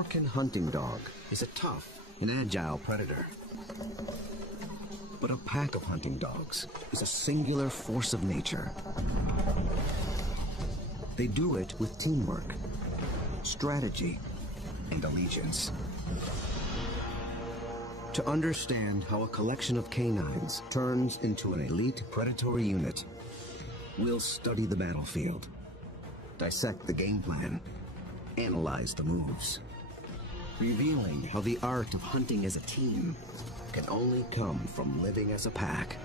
African hunting dog is a tough and agile predator. But a pack of hunting dogs is a singular force of nature. They do it with teamwork, strategy, and allegiance. To understand how a collection of canines turns into an elite predatory unit, we'll study the battlefield, dissect the game plan, analyze the moves, revealing how the art of hunting as a team can only come from living as a pack.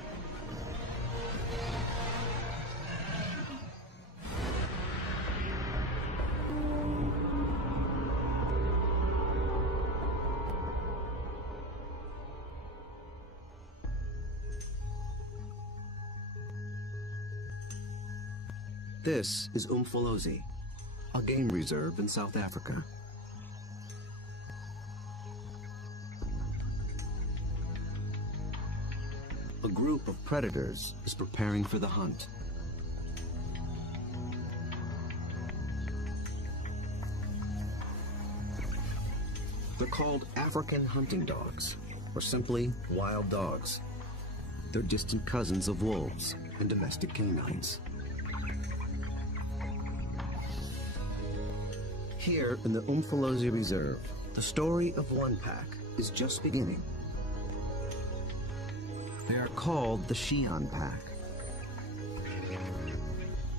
This is Umfolozi, a game reserve in South Africa. A group of predators is preparing for the hunt. They're called African hunting dogs, or simply wild dogs. They're distant cousins of wolves and domestic canines. Here in the Umfolozi Reserve, the story of one pack is just beginning. They are called the Shian pack.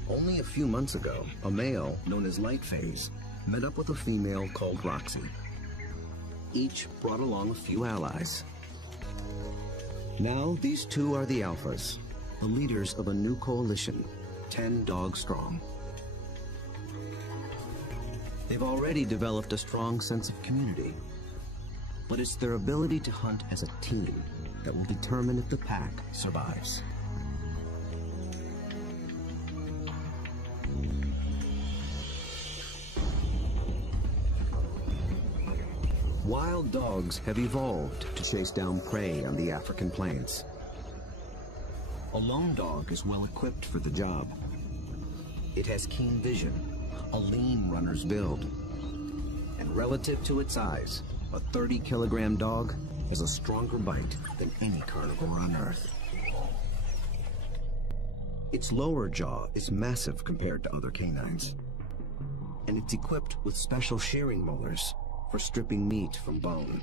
Only a few months ago, a male known as Lightphase met up with a female called Roxy. Each brought along a few allies. Now these two are the alphas, the leaders of a new coalition, 10 dogs strong. They've already developed a strong sense of community, but it's their ability to hunt as a team that will determine if the pack survives. Wild dogs have evolved to chase down prey on the African plains. A lone dog is well equipped for the job. It has keen vision, a lean runner's build, and relative to its size, a 30-kilogram dog has a stronger bite than any carnivore on Earth. Its lower jaw is massive compared to other canines, and it's equipped with special shearing molars for stripping meat from bone.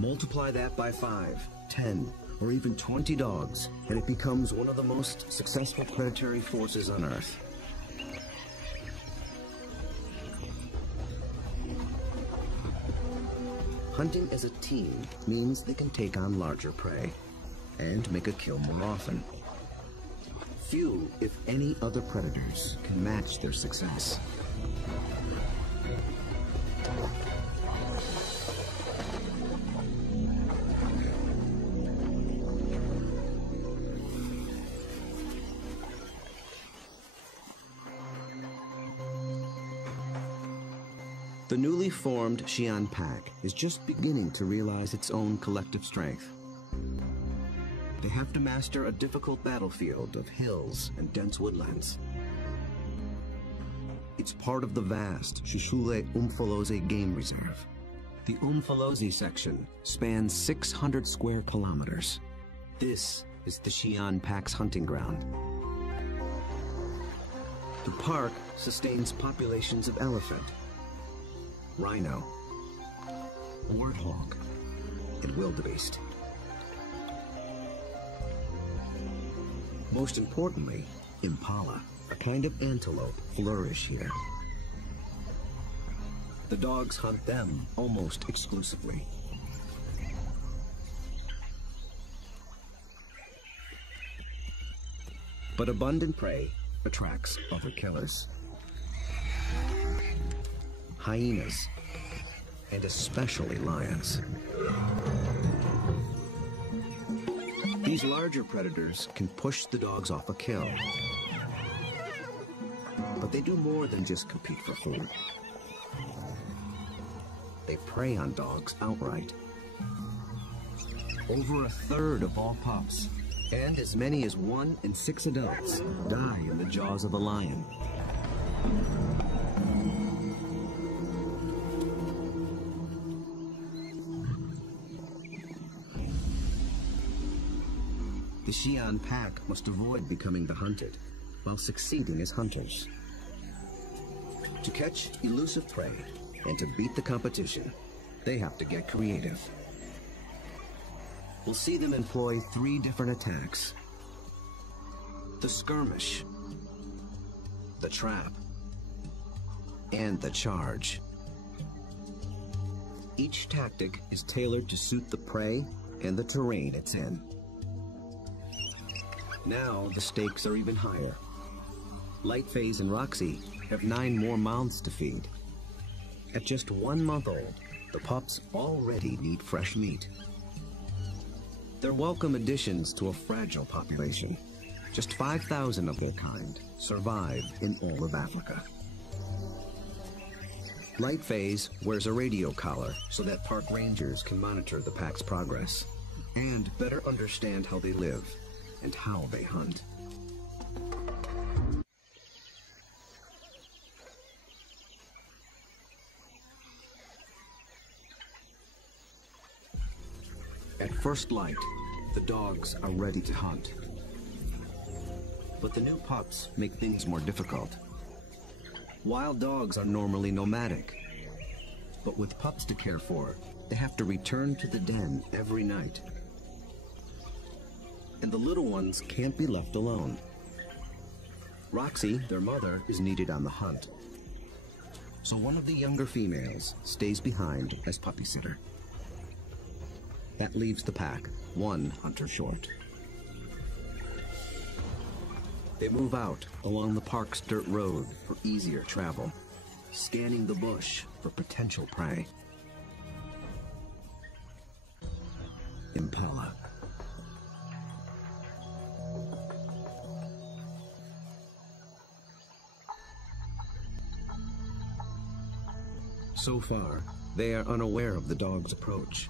Multiply that by 5, 10, or even 20 dogs, and it becomes one of the most successful predatory forces on Earth. Hunting as a team means they can take on larger prey and make a kill more often. Few, if any, other predators can match their success. The newly formed Shian pack is just beginning to realize its own collective strength. They have to master a difficult battlefield of hills and dense woodlands. It's part of the vast Shushule Umfolozi Game Reserve. The Umfolozi section spans 600 square kilometers. This is the Shian pack's hunting ground. The park sustains populations of elephant, rhino, warthog, and wildebeest. Most importantly, impala, a kind of antelope, flourish here. The dogs hunt them almost exclusively. But abundant prey attracts other killers. Hyenas, and especially lions. These larger predators can push the dogs off a kill. But they do more than just compete for food. They prey on dogs outright. Over a third of all pups, and as many as 1 in 6 adults, die in the jaws of a lion. The Xi'an pack must avoid becoming the hunted, while succeeding as hunters. To catch elusive prey and to beat the competition, they have to get creative. We'll see them employ 3 different attacks: the skirmish, the trap, and the charge. Each tactic is tailored to suit the prey and the terrain it's in. Now the stakes are even higher. Lightface and Roxy have 9 more mouths to feed. At just 1 month old, the pups already need fresh meat. They're welcome additions to a fragile population. Just 5,000 of their kind survive in all of Africa. Lightface wears a radio collar so that park rangers can monitor the pack's progress and better understand how they live and how they hunt. At first light, the dogs are ready to hunt. But the new pups make things more difficult. Wild dogs are normally nomadic, but with pups to care for, they have to return to the den every night. And the little ones can't be left alone. Roxy, their mother, is needed on the hunt. So one of the younger females stays behind as puppy sitter. That leaves the pack 1 hunter short. They move out along the park's dirt road for easier travel, scanning the bush for potential prey. Impala. So far, they are unaware of the dog's approach.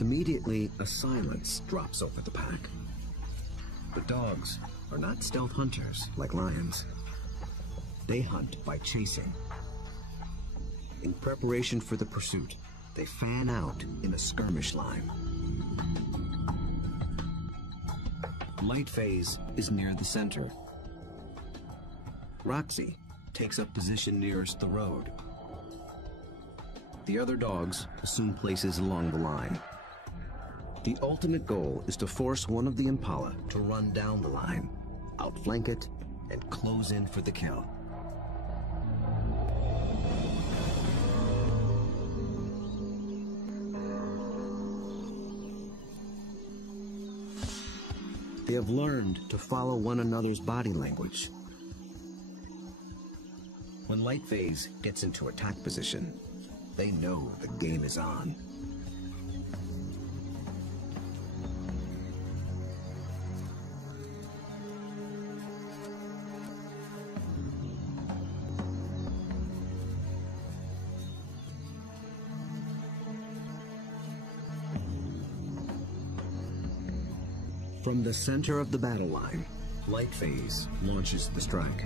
Immediately, a silence drops over the pack. The dogs are not stealth hunters like lions. They hunt by chasing. In preparation for the pursuit, they fan out in a skirmish line. Lightface is near the center. Roxy takes up position nearest the road. The other dogs assume places along the line. The ultimate goal is to force one of the impala to run down the line, outflank it, and close in for the kill. They have learned to follow one another's body language. When Lightface gets into attack position, they know the game is on. From the center of the battle line, Lightface launches the strike.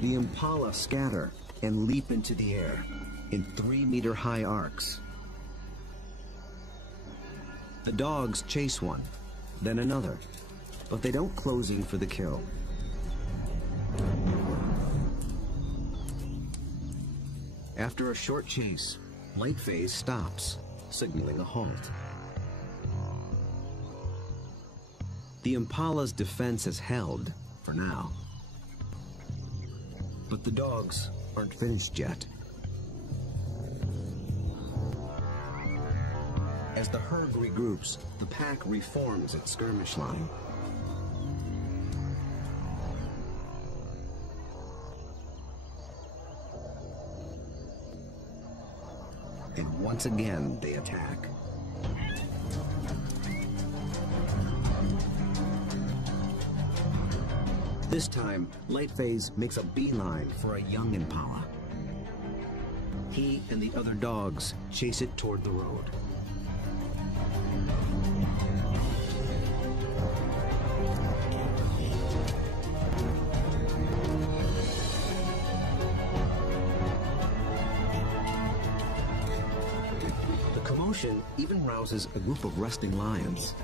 The impala scatter and leap into the air in 3-meter-high arcs. The dogs chase one, then another, but they don't close in for the kill. After a short chase, Lightface stops, signaling a halt. The impala's defense has held, for now. But the dogs aren't finished yet. As the herd regroups, the pack reforms its skirmish line. And once again, they attack. This time, Lightface makes a beeline for a young impala. He and the other dogs chase it toward the road. emotion even rouses a group of resting lions.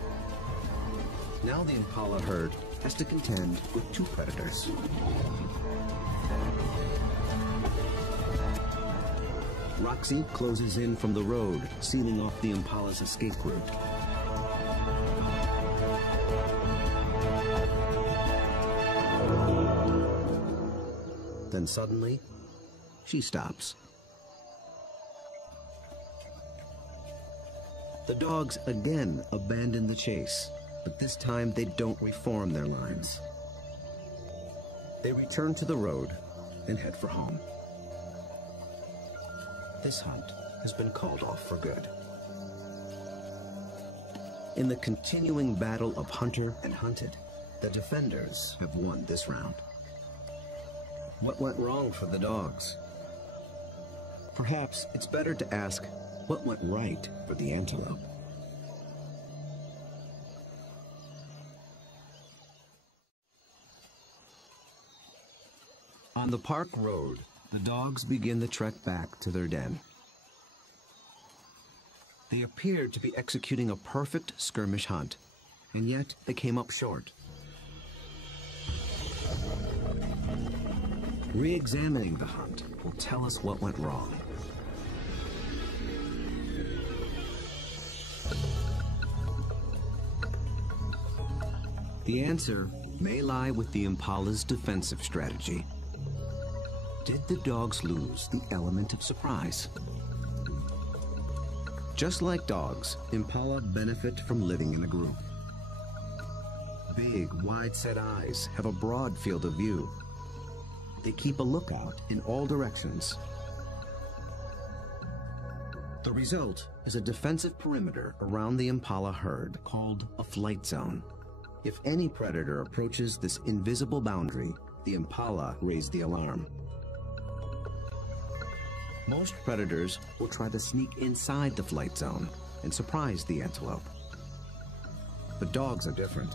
Now the impala herd has to contend with two predators. Roxy closes in from the road, sealing off the impala's escape route. Then suddenly, she stops. The dogs again abandon the chase, but this time they don't reform their lines. They return to the road and head for home. This hunt has been called off for good. In the continuing battle of hunter and hunted, the defenders have won this round. What went wrong for the dogs? Perhaps it's better to ask what went right for the antelope. On the park road, the dogs begin the trek back to their den. They appeared to be executing a perfect skirmish hunt, and yet they came up short. Re-examining the hunt will tell us what went wrong. The answer may lie with the impala's defensive strategy. Did the dogs lose the element of surprise? Just like dogs, impala benefit from living in a group. Big, wide-set eyes have a broad field of view. They keep a lookout in all directions. The result is a defensive perimeter around the impala herd called a flight zone. If any predator approaches this invisible boundary, the impala raise the alarm. Most predators will try to sneak inside the flight zone and surprise the antelope. But dogs are different.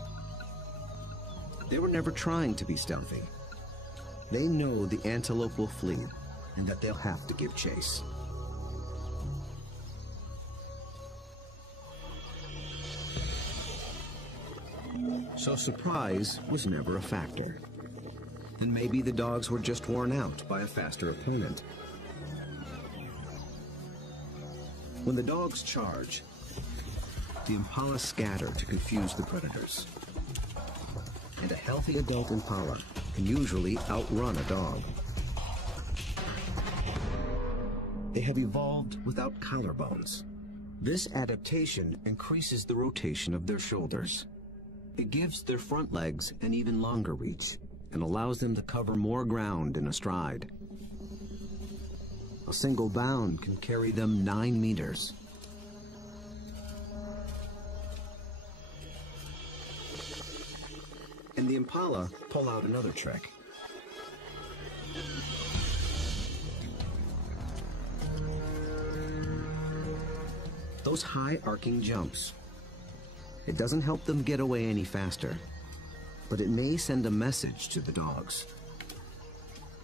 They were never trying to be stealthy. They know the antelope will flee and that they'll have to give chase. So surprise was never a factor. Then maybe the dogs were just worn out by a faster opponent. When the dogs charge, the impala scatter to confuse the predators. And a healthy adult impala can usually outrun a dog. They have evolved without collarbones. This adaptation increases the rotation of their shoulders. It gives their front legs an even longer reach and allows them to cover more ground in a stride. A single bound can carry them 9 meters. And the impala pull out another trick. Those high arcing jumps. It doesn't help them get away any faster, but it may send a message to the dogs.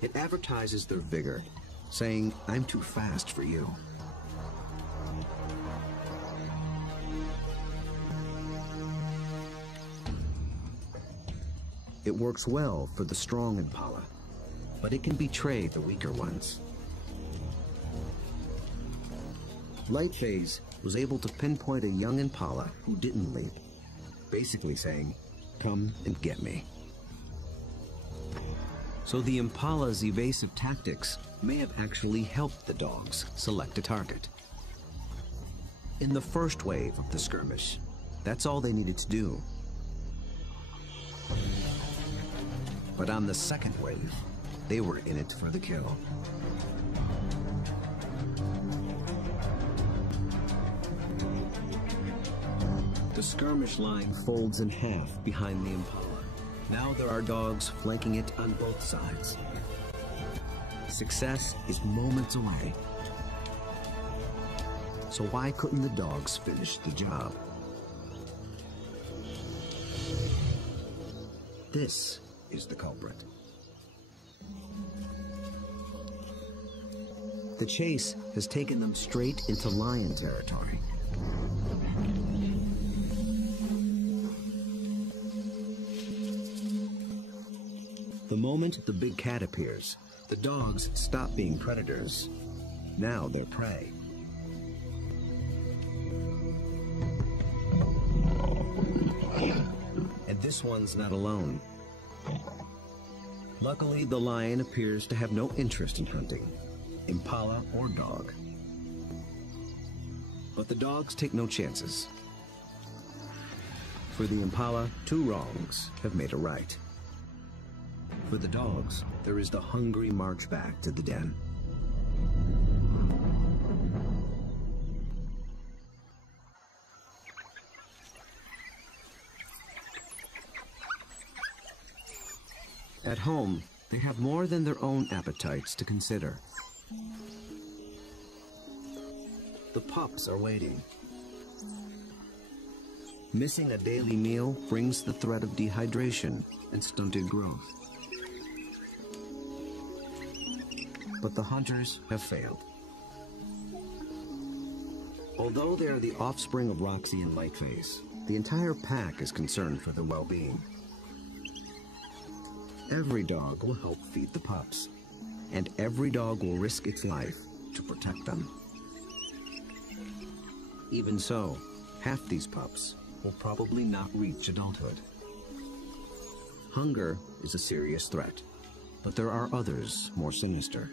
It advertises their vigor, saying, "I'm too fast for you." It works well for the strong impala, but it can betray the weaker ones. Lightphase was able to pinpoint a young impala who didn't leap, basically saying, "Come and get me." So the impala's evasive tactics may have actually helped the dogs select a target. In the first wave of the skirmish, that's all they needed to do. But on the second wave, they were in it for the kill. The skirmish line folds in half behind the impala. Now there are dogs flanking it on both sides. Success is moments away. So why couldn't the dogs finish the job? This is the culprit. The chase has taken them straight into lion territory. The moment the big cat appears, the dogs stop being predators. Now they're prey. And this one's not alone. Luckily, the lion appears to have no interest in hunting, impala or dog. But the dogs take no chances. For the impala, 2 wrongs have made a right. For the dogs, there is the hungry march back to the den. At home, they have more than their own appetites to consider. The pups are waiting. Missing a daily meal brings the threat of dehydration and stunted growth. But the hunters have failed. Although they are the offspring of Roxy and Lightface, the entire pack is concerned for their well-being. Every dog will help feed the pups, and every dog will risk its life to protect them. Even so, half these pups will probably not reach adulthood. Hunger is a serious threat, but there are others more sinister.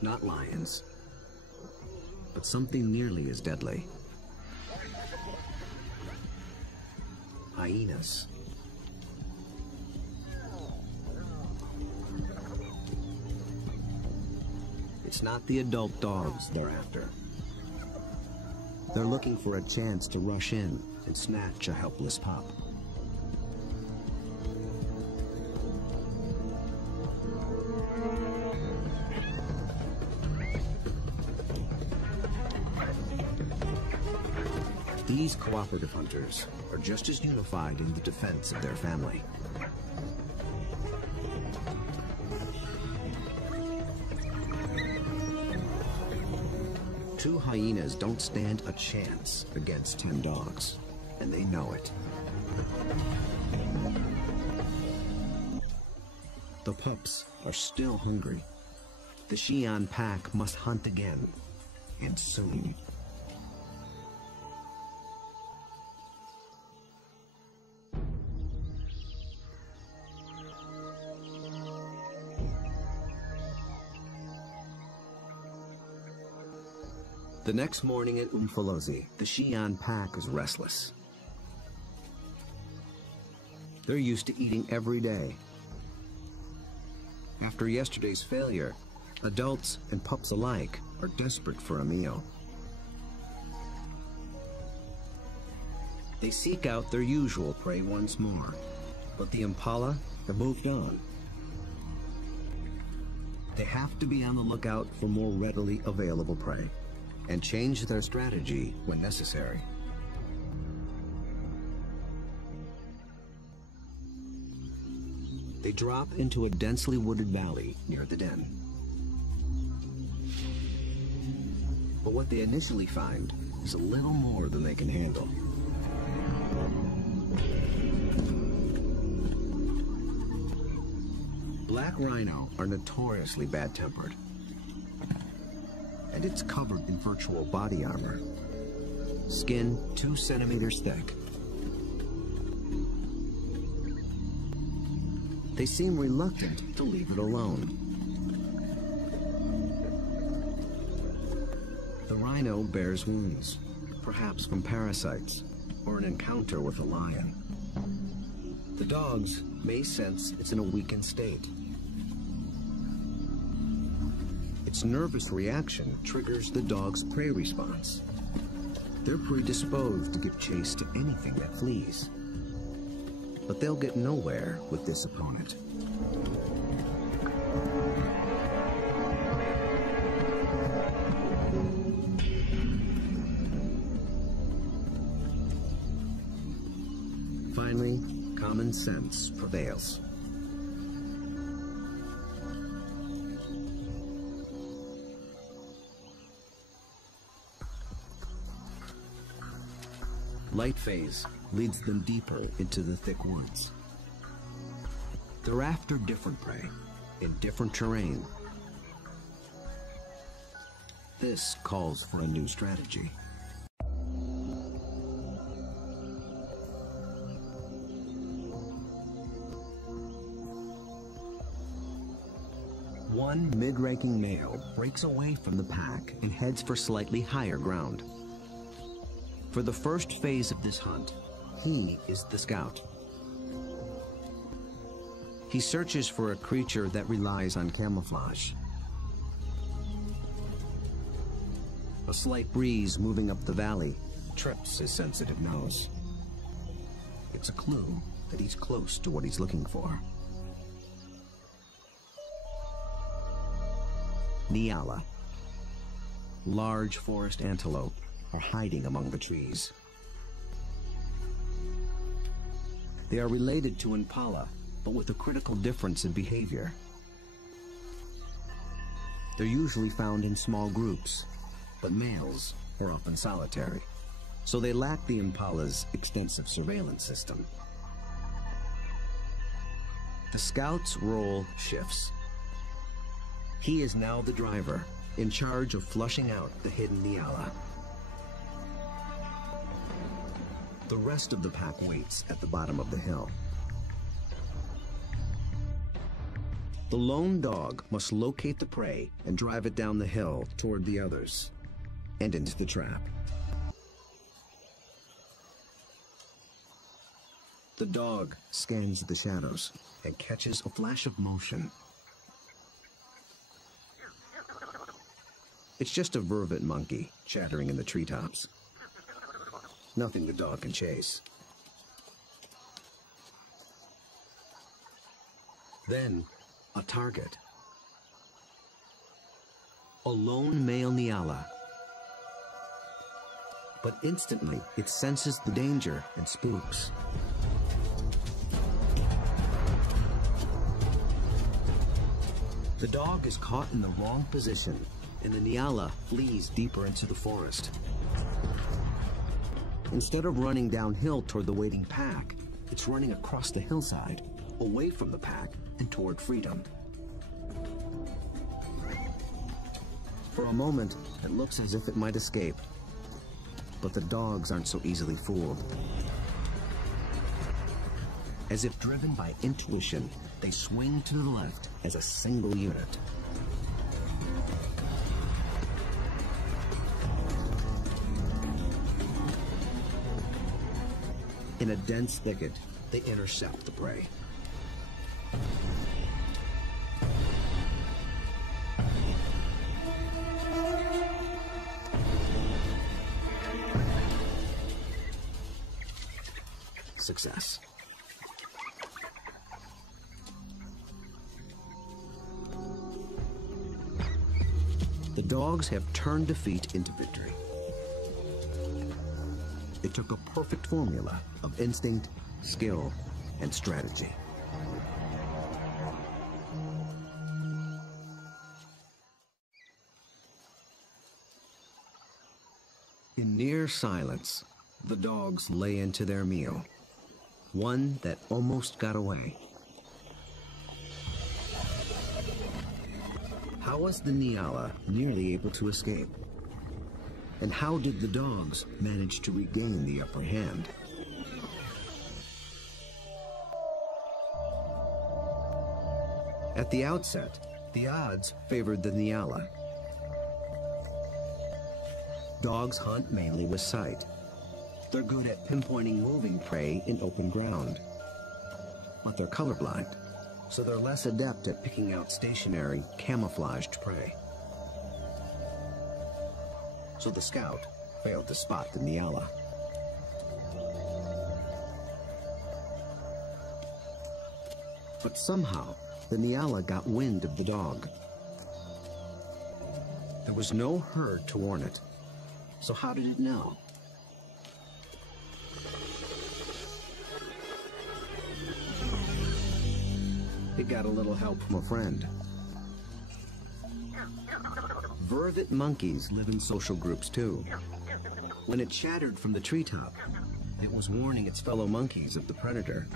Not lions, but something nearly as deadly. Hyenas. It's not the adult dogs they're after. They're looking for a chance to rush in and snatch a helpless pup. These cooperative hunters are just as unified in the defense of their family. Two hyenas don't stand a chance against 10 dogs, and they know it. The pups are still hungry. The Xi'an pack must hunt again, and soon. The next morning at Umfolozi, the Xi'an pack is restless. They're used to eating every day. After yesterday's failure, adults and pups alike are desperate for a meal. They seek out their usual prey once more, but the impala have moved on. They have to be on the lookout for more readily available prey, and change their strategy when necessary. They drop into a densely wooded valley near the den. But what they initially find is a little more than they can handle. Black rhino are notoriously bad-tempered, and it's covered in virtual body armor, skin 2 centimeters thick. They seem reluctant to leave it alone. The rhino bears wounds, perhaps from parasites or an encounter with a lion. The dogs may sense it's in a weakened state. Its nervous reaction triggers the dog's prey response. They're predisposed to give chase to anything that flees. But they'll get nowhere with this opponent. Finally, common sense prevails. Light phase leads them deeper into the thick woods. They're after different prey in different terrain. This calls for a new strategy. One mid-ranking male breaks away from the pack and heads for slightly higher ground. For the first phase of this hunt, he is the scout. He searches for a creature that relies on camouflage. A slight breeze moving up the valley trips his sensitive nose. It's a clue that he's close to what he's looking for. Nyala. Large forest antelope are hiding among the trees. They are related to impala, but with a critical difference in behavior. They're usually found in small groups, but males are often solitary, so they lack the impala's extensive surveillance system. The scout's role shifts. He is now the driver, in charge of flushing out the hidden Nyala. The rest of the pack waits at the bottom of the hill. The lone dog must locate the prey and drive it down the hill toward the others and into the trap. The dog scans the shadows and catches a flash of motion. It's just a vervet monkey chattering in the treetops. Nothing the dog can chase. Then, a target. A lone male Nyala. But instantly, it senses the danger and spooks. The dog is caught in the wrong position, and the Nyala flees deeper into the forest. Instead of running downhill toward the waiting pack, it's running across the hillside, away from the pack and toward freedom. For a moment, it looks as if it might escape, but the dogs aren't so easily fooled. As if driven by intuition, they swing to the left as a single unit. In a dense thicket, they intercept the prey. Success. The dogs have turned defeat into victory. It took a perfect formula of instinct, skill, and strategy. In near silence, the dogs lay into their meal, one that almost got away. How was the Nyala nearly able to escape? And how did the dogs manage to regain the upper hand? At the outset, the odds favored the Nyala. Dogs hunt mainly with sight. They're good at pinpointing moving prey in open ground. But they're colorblind, so they're less adept at picking out stationary, camouflaged prey. So the scout failed to spot the Nyala. But somehow, the Nyala got wind of the dog. There was no herd to warn it. So how did it know? It got a little help from a friend. Vervet monkeys live in social groups too. When it chattered from the treetop, It was warning its fellow monkeys of the predator.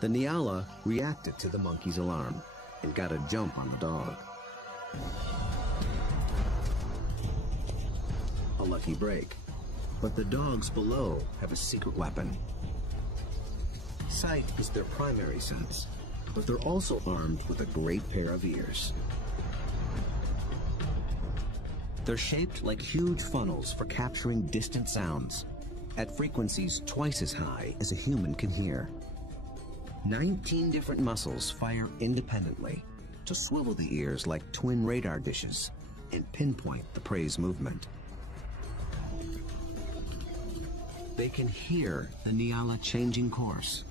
The Nyala reacted to the monkey's alarm and got a jump on the dog. A lucky break, but the dogs below have a secret weapon. Sight is their primary sense, but they're also armed with a great pair of ears. They're shaped like huge funnels for capturing distant sounds at frequencies twice as high as a human can hear. 19 different muscles fire independently to swivel the ears like twin radar dishes and pinpoint the prey's movement. They can hear the Nyala changing course,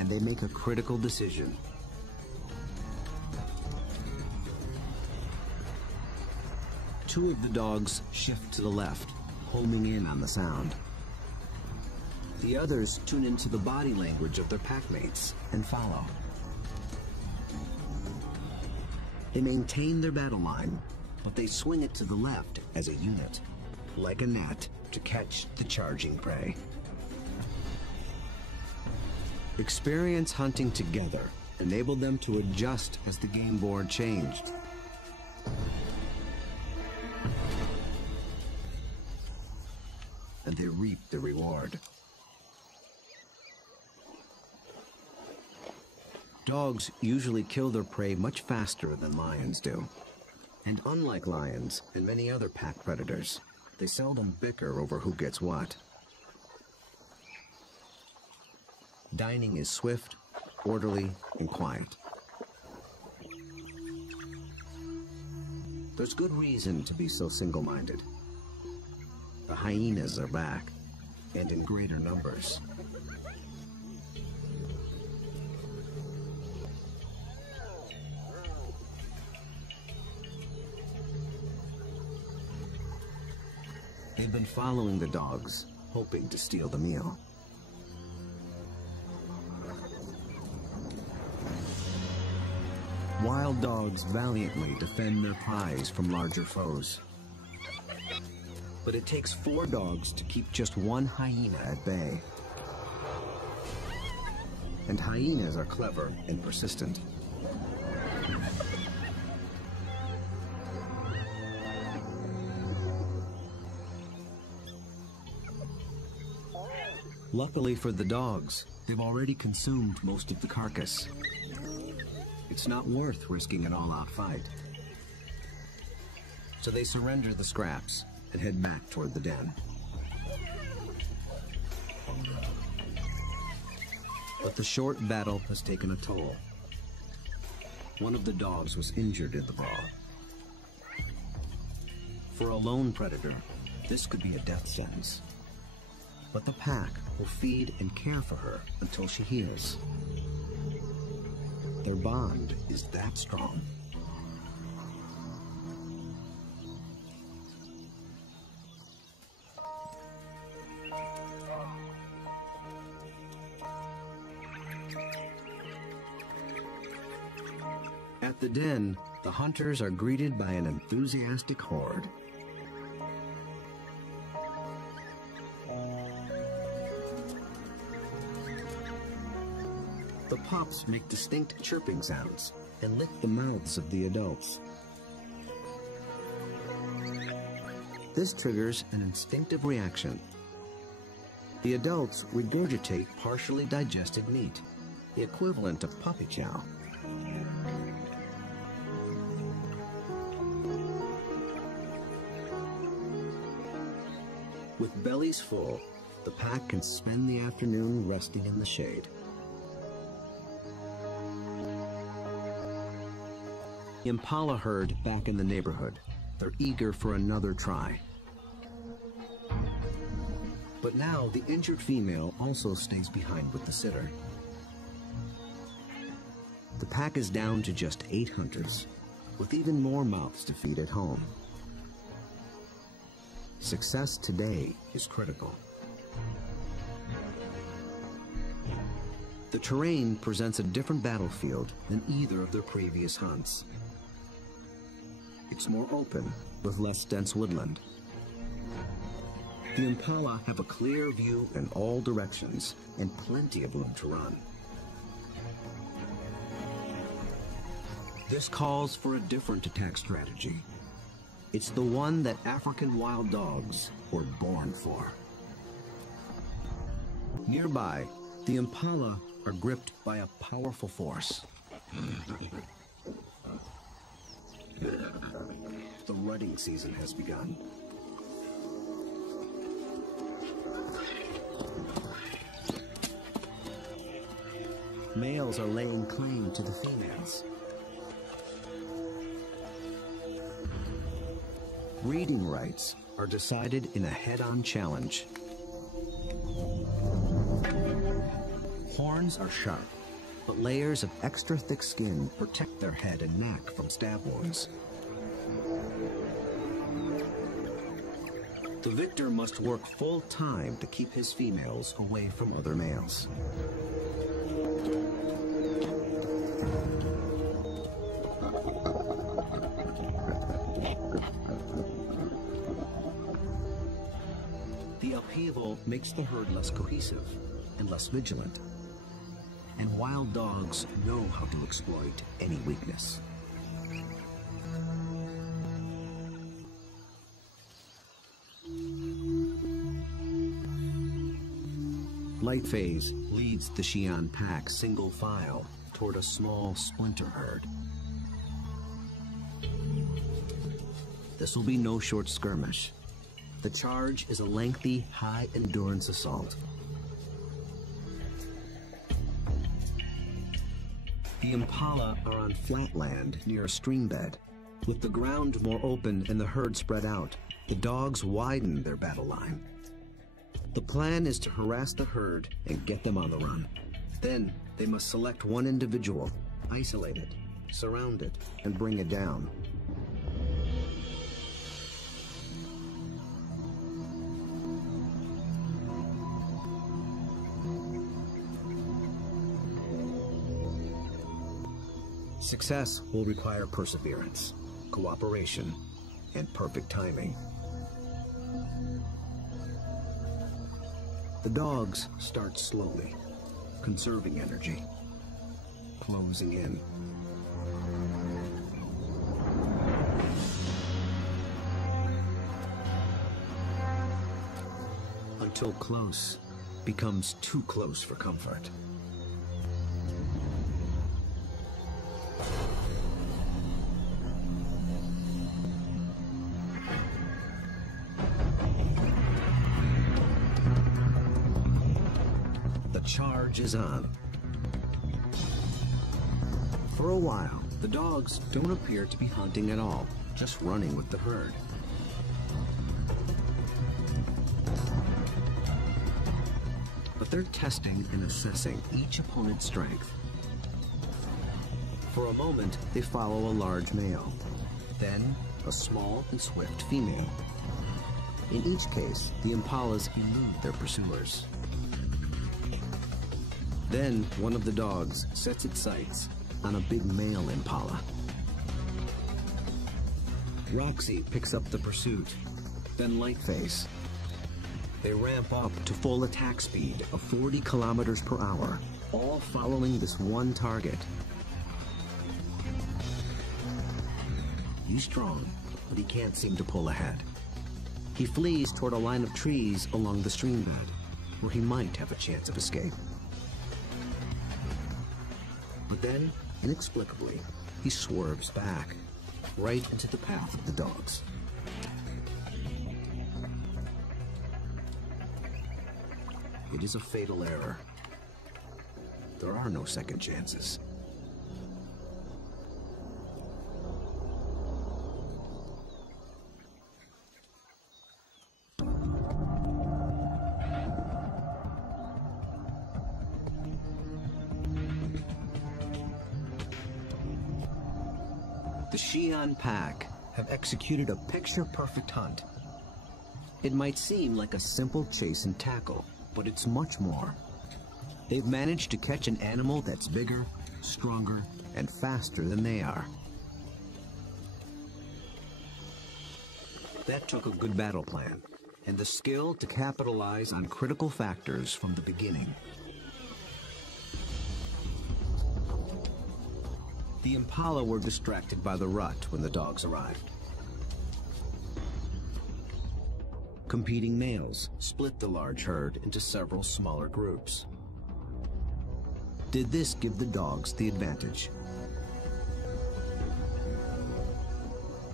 and they make a critical decision. Two of the dogs shift to the left, homing in on the sound. The others tune into the body language of their packmates and follow. They maintain their battle line, but they swing it to the left as a unit, like a net, to catch the charging prey. Experience hunting together enabled them to adjust as the game board changed. And they reaped the reward. Dogs usually kill their prey much faster than lions do. And unlike lions and many other pack predators, they seldom bicker over who gets what. Dining is swift, orderly, and quiet. There's good reason to be so single-minded. The hyenas are back, and in greater numbers. They've been following the dogs, hoping to steal the meal. Wild dogs valiantly defend their prize from larger foes. But it takes 4 dogs to keep just one hyena at bay. And hyenas are clever and persistent. Luckily for the dogs, they've already consumed most of the carcass. It's not worth risking an all-out fight. So they surrender the scraps and head back toward the den. But the short battle has taken a toll. One of the dogs was injured in the brawl. For a lone predator, this could be a death sentence. But the pack will feed and care for her until she heals. Their bond is that strong. At the den, the hunters are greeted by an enthusiastic horde. The pups make distinct chirping sounds and lick the mouths of the adults. This triggers an instinctive reaction. The adults regurgitate partially digested meat, the equivalent of puppy chow. With bellies full, the pack can spend the afternoon resting in the shade. The impala herd back in the neighborhood. They're eager for another try. But now the injured female also stays behind with the sitter. The pack is down to just 8 hunters, with even more mouths to feed at home. Success today is critical. The terrain presents a different battlefield than either of their previous hunts. It's more open, with less dense woodland. The impala have a clear view in all directions and plenty of room to run. This calls for a different attack strategy. It's the one that African wild dogs were born for. Nearby, the impala are gripped by a powerful force. The rutting season has begun. Males are laying claim to the females. Breeding rights are decided in a head-on challenge. Horns are sharp, but layers of extra thick skin protect their head and neck from stab wounds. The victor must work full time to keep his females away from other males. The upheaval makes the herd less cohesive and less vigilant. And wild dogs know how to exploit any weakness. Lightphase leads the Xi'an pack single file toward a small splinter herd. This will be no short skirmish. The charge is a lengthy, high-endurance assault. The impala are on flat land near a stream bed. With the ground more open and the herd spread out, the dogs widen their battle line. The plan is to harass the herd and get them on the run. Then they must select one individual, isolate it, surround it, and bring it down. Success will require perseverance, cooperation, and perfect timing. The dogs start slowly, conserving energy, closing in. Until close becomes too close for comfort. Charge is on. For a while, the dogs don't appear to be hunting at all, just running with the herd. But they're testing and assessing each opponent's strength. For a moment, they follow a large male, then a small and swift female. In each case, the impalas elude their pursuers. Then one of the dogs sets its sights on a big male impala. Roxy picks up the pursuit, then Lightface. They ramp up to full attack speed of 40 kilometers per hour, all following this one target. He's strong, but he can't seem to pull ahead. He flees toward a line of trees along the stream bed, where he might have a chance of escape. But then, inexplicably, he swerves back, right into the path of the dogs. It is a fatal error. There are no second chances. The Xi'an pack have executed a picture-perfect hunt. It might seem like a simple chase and tackle, but it's much more. They've managed to catch an animal that's bigger, stronger, and faster than they are. That took a good battle plan, and the skill to capitalize on critical factors from the beginning. The impala were distracted by the rut when the dogs arrived. Competing males split the large herd into several smaller groups. Did this give the dogs the advantage?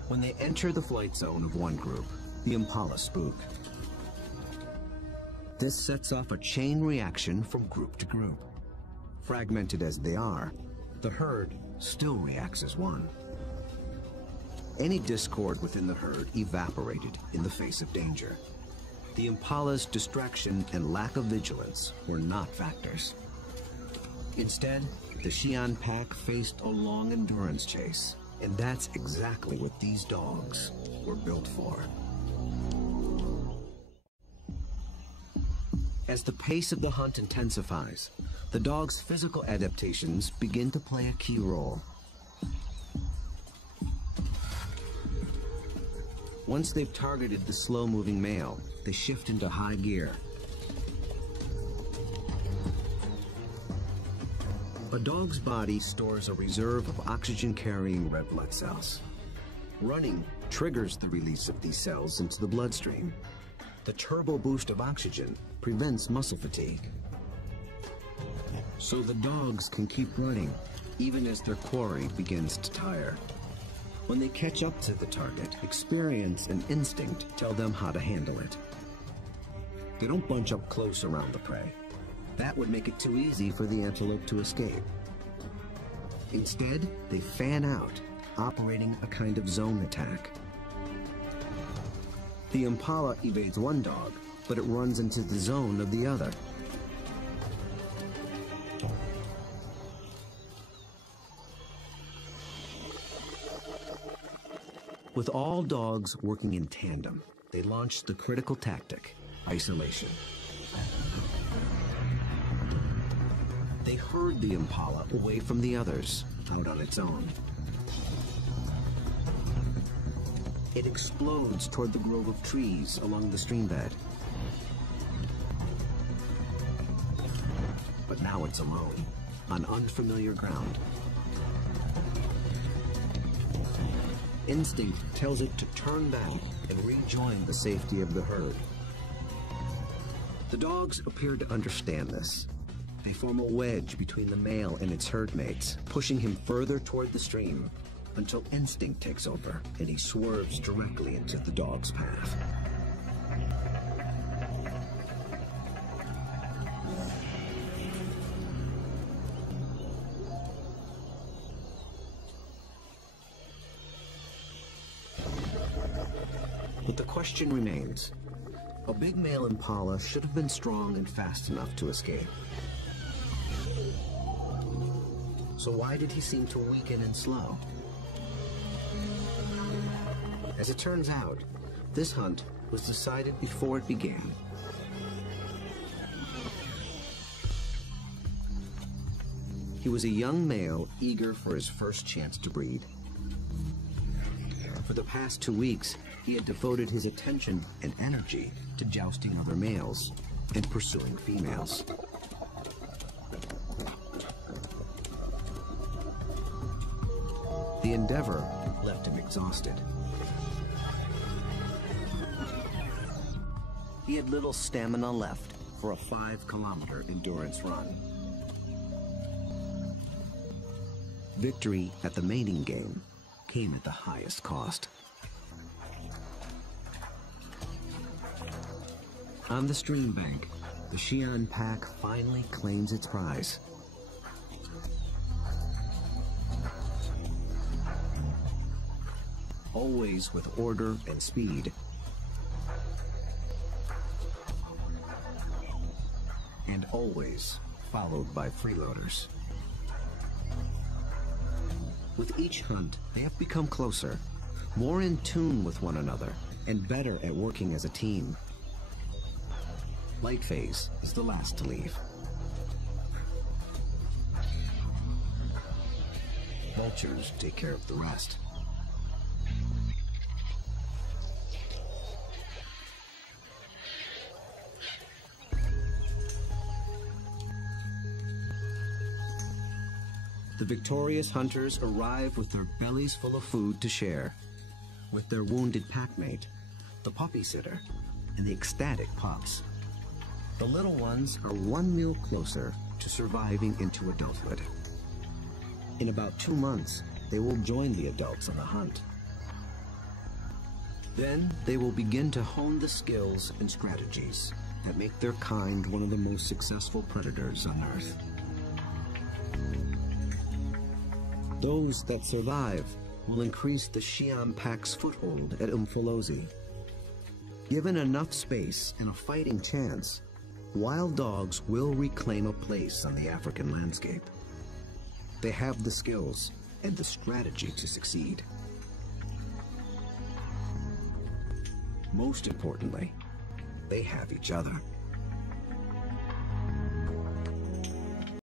When they enter the flight zone of one group, the impala spook. This sets off a chain reaction from group to group. Fragmented as they are, the herd still reacts as one. Any discord within the herd evaporated in the face of danger. The impala's distraction and lack of vigilance were not factors. Instead, the Xi'an pack faced a long endurance chase, and that's exactly what these dogs were built for. As the pace of the hunt intensifies, the dog's physical adaptations begin to play a key role. Once they've targeted the slow-moving male, they shift into high gear. A dog's body stores a reserve of oxygen-carrying red blood cells. Running triggers the release of these cells into the bloodstream. The turbo boost of oxygen prevents muscle fatigue. So the dogs can keep running, even as their quarry begins to tire. When they catch up to the target, experience and instinct tell them how to handle it. They don't bunch up close around the prey. That would make it too easy for the antelope to escape. Instead, they fan out, operating a kind of zone attack. The impala evades one dog, but it runs into the zone of the other. With all dogs working in tandem, they launch the critical tactic, isolation. They herd the impala away from the others, out on its own. It explodes toward the grove of trees along the stream bed. But now it's alone, on unfamiliar ground. Instinct tells it to turn back and rejoin the safety of the herd. The dogs appear to understand this. They form a wedge between the male and its herd mates, pushing him further toward the stream until instinct takes over and he swerves directly into the dog's path. But the question remains. A big male impala should have been strong and fast enough to escape. So why did he seem to weaken and slow? As it turns out, this hunt was decided before it began. He was a young male eager for his first chance to breed. For the past 2 weeks, he had devoted his attention and energy to jousting other males and pursuing females. The endeavor left him exhausted. He had little stamina left for a 5-kilometer endurance run. Victory at the mating game came at the highest cost. On the stream bank, the Xi'an pack finally claims its prize. Always with order and speed. And always followed by freeloaders. With each hunt, they have become closer, more in tune with one another, and better at working as a team. Light phase is the last to leave. poachers take care of the rest. The victorious hunters arrive with their bellies full of food to share, with their wounded packmate, the puppy sitter, and the ecstatic pups. The little ones are one meal closer to surviving into adulthood. In about 2 months, they will join the adults on the hunt. Then they will begin to hone the skills and strategies that make their kind one of the most successful predators on Earth. Those that survive will increase the Xi'an pack's foothold at Umfolozi. Given enough space and a fighting chance, wild dogs will reclaim a place on the African landscape. They have the skills and the strategy to succeed. Most importantly, they have each other.